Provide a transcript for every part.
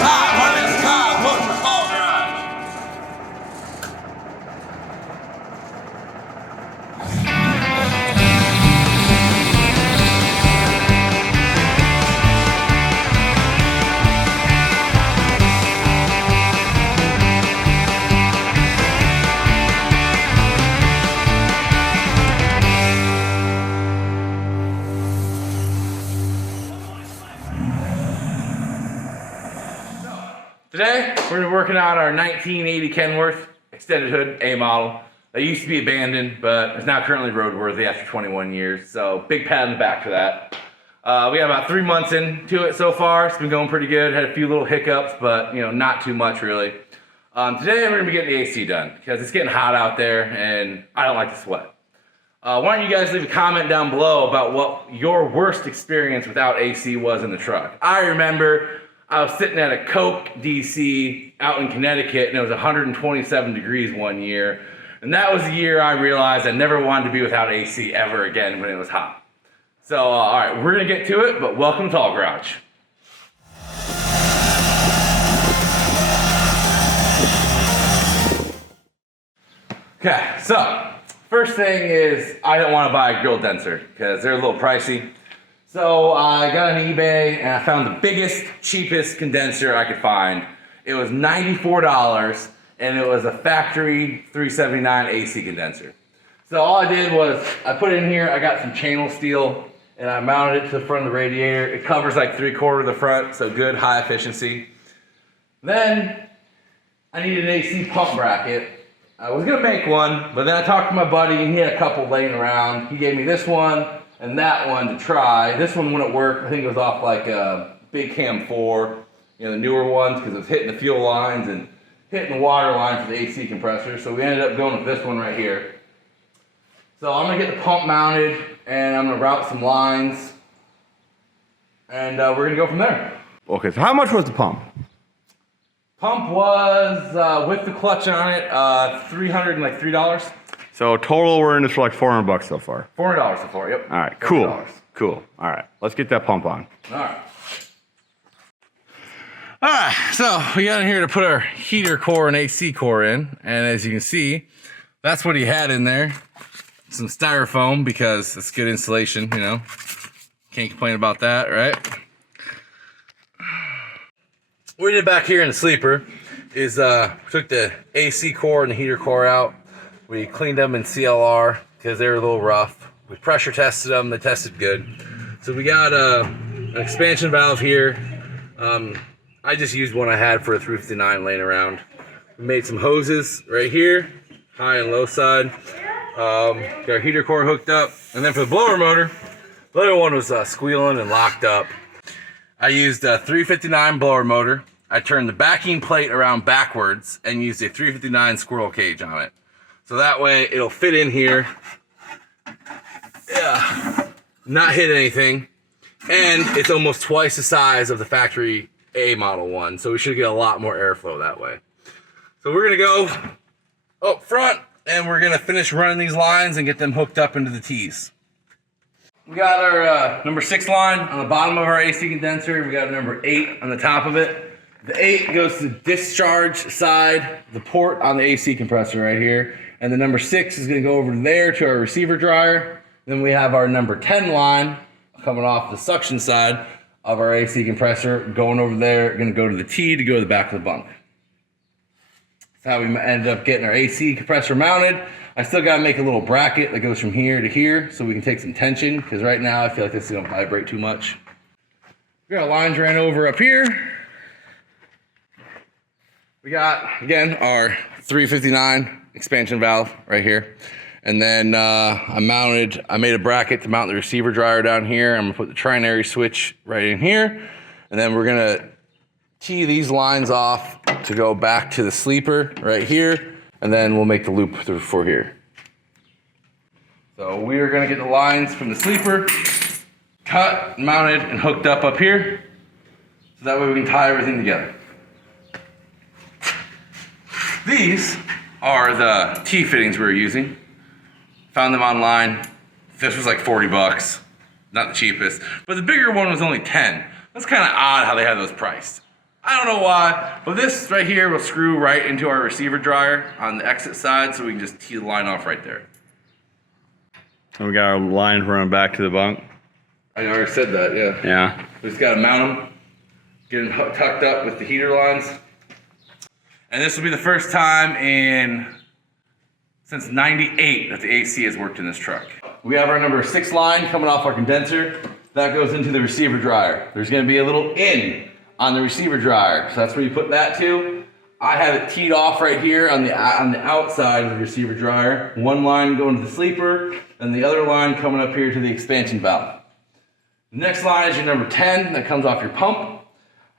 Hi, my name is Kyle. Welcome to Tall Garage. Today, we're gonna be working on our 1980 Kenworth extended hood A model. That used to be abandoned, but is now currently roadworthy after 21 years. So big pat on the back for that. We got about 3 months into it so far. It's been going pretty good. Had a few little hiccups, but not too much really. Today, we're gonna be getting the AC done because it's getting hot out there and I don't like to sweat. Why don't you guys leave a comment down below about what your worst experience without AC was in the truck. I remember I was sitting at a Coke DC out in Connecticut and it was 127 degrees one year. And that was the year I realized I never wanted to be without AC ever again when it was hot. So, all right, we're gonna get to it, but welcome to Tall Garage. Okay, so first thing is I don't want to buy a grill denser because they're a little pricey. So I got on eBay and I found the biggest, cheapest condenser I could find. It was $94 and it was a factory 379 AC condenser. So all I did was I put it in here, I got some channel steel and I mounted it to the front of the radiator. It covers like 3/4 of the front, so good, high efficiency. Then I needed an AC pump bracket. I was gonna make one, but then I talked to my buddy and he had a couple laying around. He gave me this one and that one to try. This one wouldn't work. I think it was off like a Big Cam 4, the newer ones, because it was hitting the fuel lines and hitting the water line for the AC compressor. So we ended up going with this one right here. So I'm gonna get the pump mounted and I'm gonna route some lines and we're gonna go from there. Okay, so how much was the pump? Pump was, with the clutch on it, $303. So total, we're in this for like $400 so far. $400 so far, yep. All right, cool, $400. cool. All right, let's get that pump on. All right, so we got in here to put our heater core and AC core in, and as you can see, that's what he had in there. Some styrofoam because it's good insulation, Can't complain about that, right? What we did back here in the sleeper is took the AC core and the heater core out. We cleaned them in CLR because they were a little rough. We pressure tested them, they tested good. So we got an expansion valve here. I just used one I had for a 359 laying around. We made some hoses right here, high and low side. Got our heater core hooked up. And then for the blower motor, the other one was squealing and locked up. I used a 359 blower motor. I turned the backing plate around backwards and used a 359 squirrel cage on it. So that way it'll fit in here, not hit anything, and it's almost twice the size of the factory A model one, so we should get a lot more airflow that way. So we're gonna go up front and we're gonna finish running these lines and get them hooked up into the T's. We got our number 6 line on the bottom of our AC condenser. We got a number 8 on the top of it. The 8 goes to the discharge side, the port on the AC compressor right here. And the number 6 is gonna go over there to our receiver dryer. Then we have our number 10 line coming off the suction side of our AC compressor, going over there, gonna go to the T to go to the back of the bunk. That's how we ended up getting our AC compressor mounted. I still gotta make a little bracket that goes from here to here so we can take some tension, because right now I feel like this is gonna vibrate too much. We got lines ran over up here. We got, again, our 359 expansion valve right here. And then I made a bracket to mount the receiver dryer down here. I'm gonna put the trinary switch right in here. And then we're gonna tee these lines off to go back to the sleeper right here. And then we'll make the loop through for here. So we are gonna get the lines from the sleeper cut, mounted, and hooked up here. So that way we can tie everything together. These are the T-fittings we were using. Found them online. This was like 40 bucks. Not the cheapest. But the bigger one was only 10. That's kind of odd how they have those priced. I don't know why, but this right here will screw right into our receiver dryer on the exit side, so we can just tee the line off right there. And we got our lines running back to the bunk. I already said that, yeah. Yeah. We just gotta mount them, get them tucked up with the heater lines. And this will be the first time since '98 that the AC has worked in this truck. We have our number 6 line coming off our condenser. That goes into the receiver dryer. There's gonna be a little in on the receiver dryer. So that's where you put that to. I have it teed off right here on the outside of the receiver dryer. One line going to the sleeper, and the other line coming up here to the expansion valve. The next line is your number 10 that comes off your pump.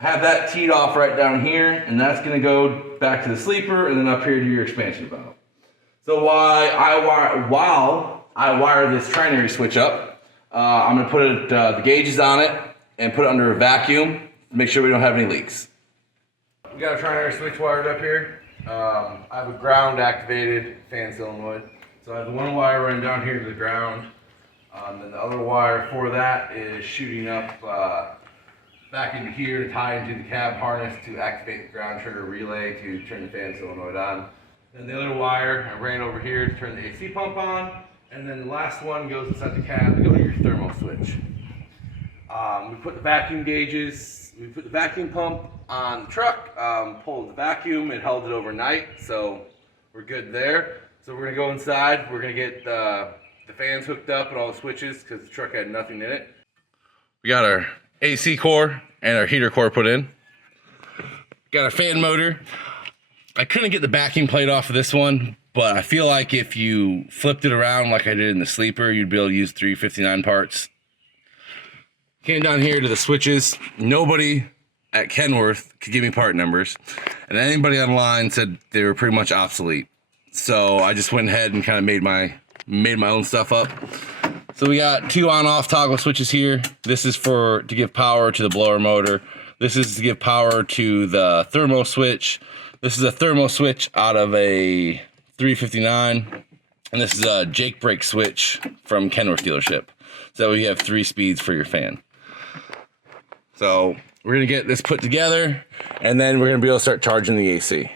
I have that teed off right down here, and that's gonna go back to the sleeper and then up here to your expansion valve. So while I wire this trinary switch up, I'm gonna put the gauges on it and put it under a vacuum to make sure we don't have any leaks. We got a trinary switch wired up here. I have a ground activated fan solenoid. So I have the one wire running down here to the ground. And the other wire for that is shooting up back into here to tie into the cab harness to activate the ground trigger relay to turn the fan solenoid on. Then the other wire I ran over here to turn the AC pump on. And then the last one goes inside the cab to go to your thermal switch. We put the vacuum gauges, we put the vacuum pump on the truck, pulled the vacuum and held it overnight, so we're good there. So we're gonna go inside, we're gonna get the fans hooked up and all the switches because the truck had nothing in it. We got our AC core and our heater core put in. Got our fan motor. I couldn't get the backing plate off of this one, but I feel like if you flipped it around like I did in the sleeper, you'd be able to use 359 parts. Came down here to the switches. Nobody at Kenworth could give me part numbers, and anybody online said they were pretty much obsolete. So I just went ahead and kind of made my own stuff up. So we got 2 on-off toggle switches here. This is to give power to the blower motor. This is to give power to the thermo switch. This is a thermo switch out of a 359, and this is a Jake brake switch from Kenworth dealership. So you have 3 speeds for your fan. So we're gonna get this put together, and then we're gonna be able to start charging the AC.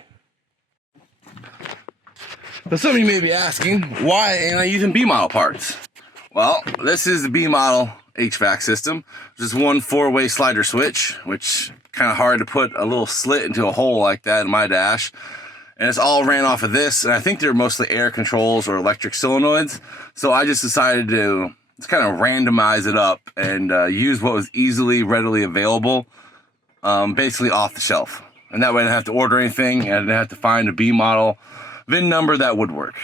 So some of you may be asking, why am I using B model parts? Well, this is the B model HVAC system. Just one 4-way slider switch, which kind of hard to put a little slit into a hole like that in my dash. And it's all ran off of this, and I think they're mostly air controls or electric solenoids. So I just decided to kind of randomize it up and use what was readily available, basically off the shelf. And that way I didn't have to order anything, and I didn't have to find a B model VIN number that would work.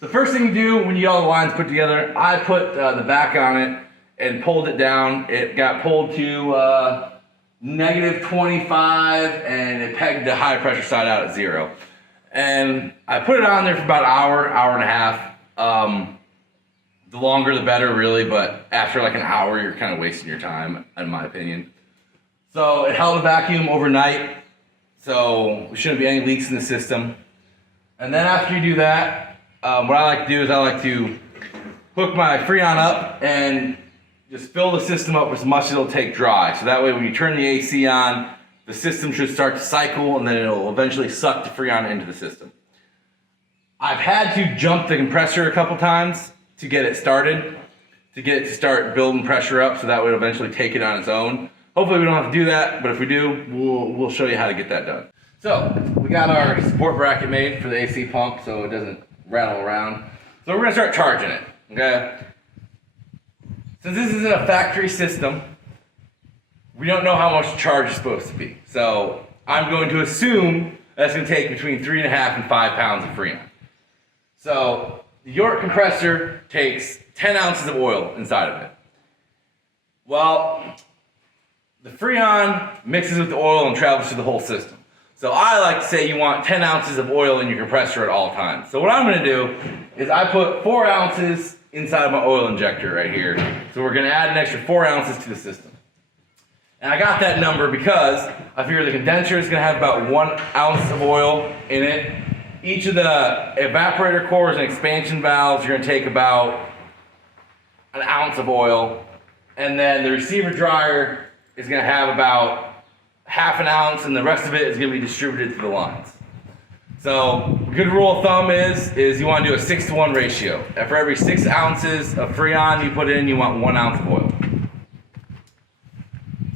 The first thing you do when you get all the lines put together, I put the back on it and pulled it down. It got pulled to -25, and it pegged the high pressure side out at 0. And I put it on there for about an hour and a half. The longer the better, really, but after like an hour, you're kind of wasting your time, in my opinion. So it held a vacuum overnight, so there shouldn't be any leaks in the system. And then after you do that, what I like to do is I like to hook my Freon up and just fill the system up with as much as it'll take dry. So that way when you turn the AC on, the system should start to cycle, and then it'll eventually suck the Freon into the system. I've had to jump the compressor a couple times to get it started, to get it to start building pressure up, so that way it'll eventually take it on its own. Hopefully we don't have to do that, but if we do, we'll show you how to get that done. So we got our support bracket made for the AC pump so it doesn't rattle around. So we're gonna start charging it, okay? Since this isn't a factory system, we don't know how much the charge is supposed to be. So I'm going to assume that's gonna take between 3.5 and 5 pounds of Freon. So the York compressor takes 10 ounces of oil inside of it. Well, the Freon mixes with the oil and travels through the whole system. So I like to say you want 10 ounces of oil in your compressor at all times. So what I'm gonna do is I put 4 ounces inside my oil injector right here. So we're gonna add an extra 4 ounces to the system. And I got that number because I figure the condenser is gonna have about 1 ounce of oil in it. Each of the evaporator cores and expansion valves, you're gonna take about 1 ounce of oil. And then the receiver dryer is gonna have about half an ounce, and the rest of it is going to be distributed to the lines. So, good rule of thumb is you want to do a 6-to-1 ratio. And for every 6 ounces of Freon you put in, you want 1 ounce of oil.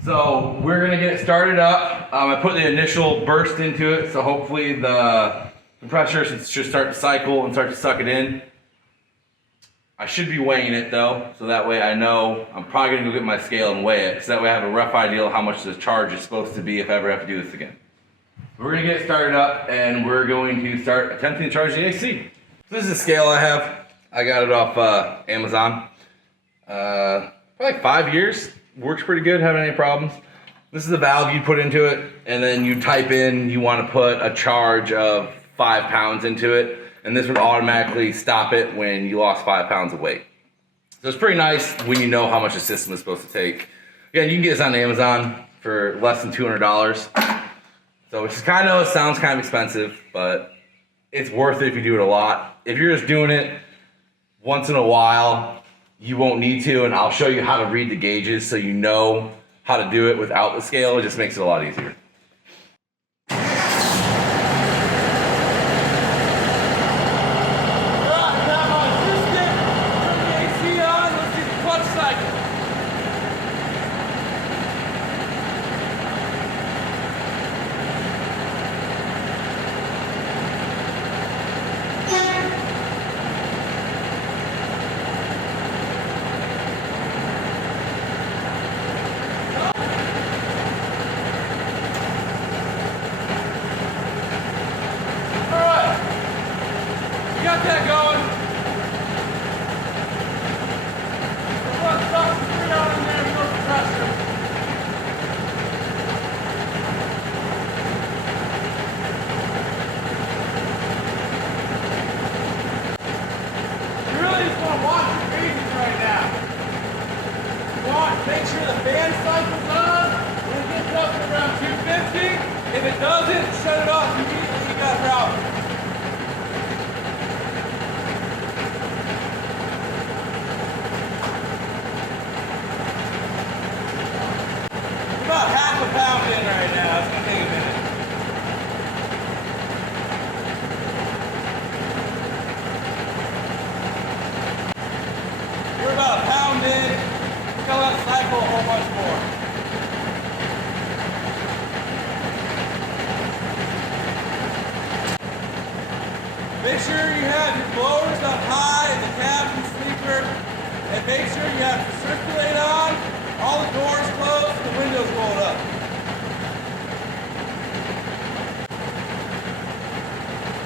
So, we're going to get started up. I put the initial burst into it, so hopefully the compressor should start to cycle and start to suck it in. I should be weighing it though, so that way I know. I'm probably going to go get my scale and weigh it, so that way I have a rough idea of how much the charge is supposed to be if I ever have to do this again. We're going to get started up, and we're going to start attempting to charge the AC. So this is a scale I have. I got it off Amazon. For like 5 years. Works pretty good, haven't any problems. This is the valve you put into it, and then you type in you want to put a charge of 5 pounds into it, and this would automatically stop it when you lost 5 pounds of weight. So it's pretty nice when you know how much the system is supposed to take. Again, you can get this on Amazon for less than $200. So which is sounds kind of expensive, but it's worth it if you do it a lot. If you're just doing it once in a while, you won't need to, and I'll show you how to read the gauges so you know how to do it without the scale. It just makes it a lot easier. Got that going. Stuff some Freon in there, no compressor. You really just want to watch your gauges right now. You want to make sure the fan cycle's on. When it gets up to around 250, if it doesn't, shut it off immediately. You got a problem. About half a pound in right now. It's going to take a minute. We're about a pound in. Still have to cycle a whole bunch more. Make sure you have your blowers up high in the cabin sleeper, and make sure you have to circulate on. All the doors closed, the windows rolled up.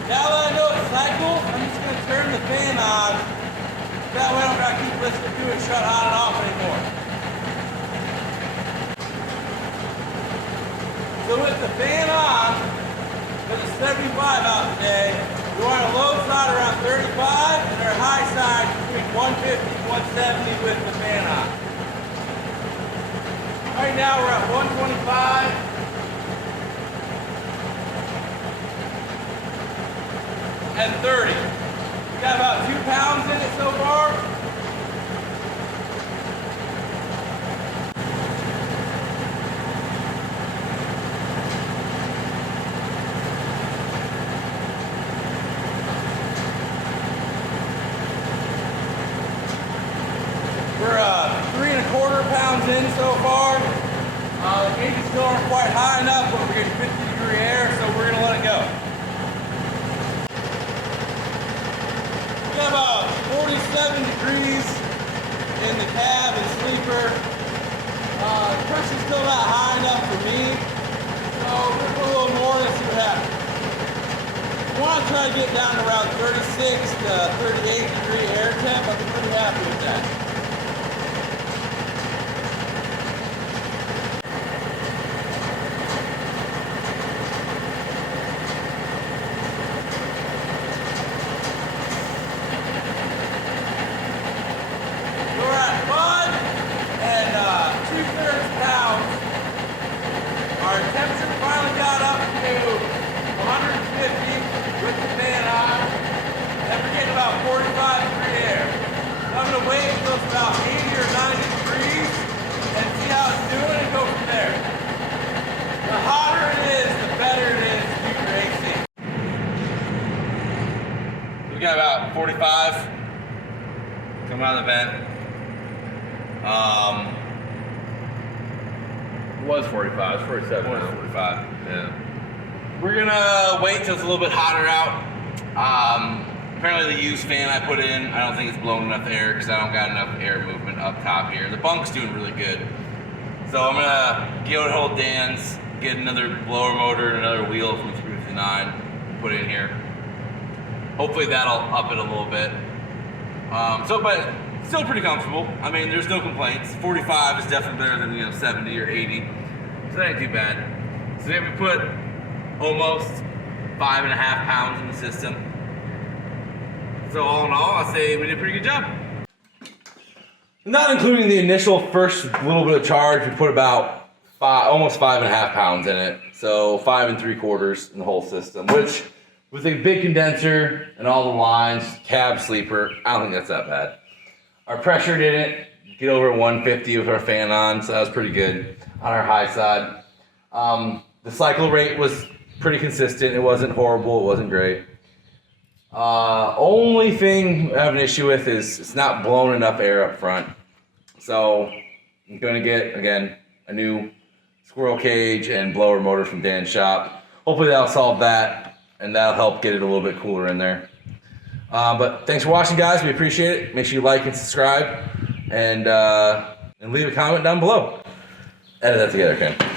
Now that I know it's cycled, I'm just going to turn the fan on. That way I don't got to keep listening to it shut on and off anymore. So with the fan on, because it's 75 out today, you want a low side around 35 and our high side between 150 and 170 with the fan on. Right now we're at 125. And 30. We got about 2 pounds in it so far. We're 3 1/4 pounds in so far. The gauges still aren't quite high enough, but we're getting 50-degree air, so we're going to let it go. We got about 47 degrees in the cab and sleeper. The pressure's still not high enough for me, so we're going to put a little more and see what happens. We want to try to get down to around 36 to 38 degree air temp. I'm pretty happy with that. Our temperature finally got up to 150 with the fan on, and we're getting about 45 degree air. I'm going to wait until it's about 45 coming out of the vent. It was 45, it's 47 now. 45, yeah. We're gonna wait till it's a little bit hotter out. Apparently the used fan I put in, I don't think it's blowing enough air because I don't got enough air movement up top here. The bunk's doing really good. So I'm gonna give it a hold Dan's, get another blower motor and another wheel from 359, put in here. Hopefully that'll up it a little bit. But still pretty comfortable. I mean, there's no complaints. 45 is definitely better than 70 or 80. So that ain't too bad. So then we put almost 5.5 pounds in the system. So all in all, I'll say we did a pretty good job. Not including the initial first little bit of charge, we put about almost 5.5 pounds in it. So 5 3/4 in the whole system, which with a big condenser and all the lines, cab, sleeper, I don't think that's that bad. Our pressure didn't get over at 150 with our fan on, so that was pretty good on our high side. The cycle rate was pretty consistent. It wasn't horrible, it wasn't great. Only thing I have an issue with is it's not blowing enough air up front. So I'm gonna get, again, a new squirrel cage and blower motor from Dan's shop. Hopefully that'll solve that and that'll help get it a little bit cooler in there. But thanks for watching, guys. We appreciate it. Make sure you like and subscribe and leave a comment down below. Edit that together, Ken.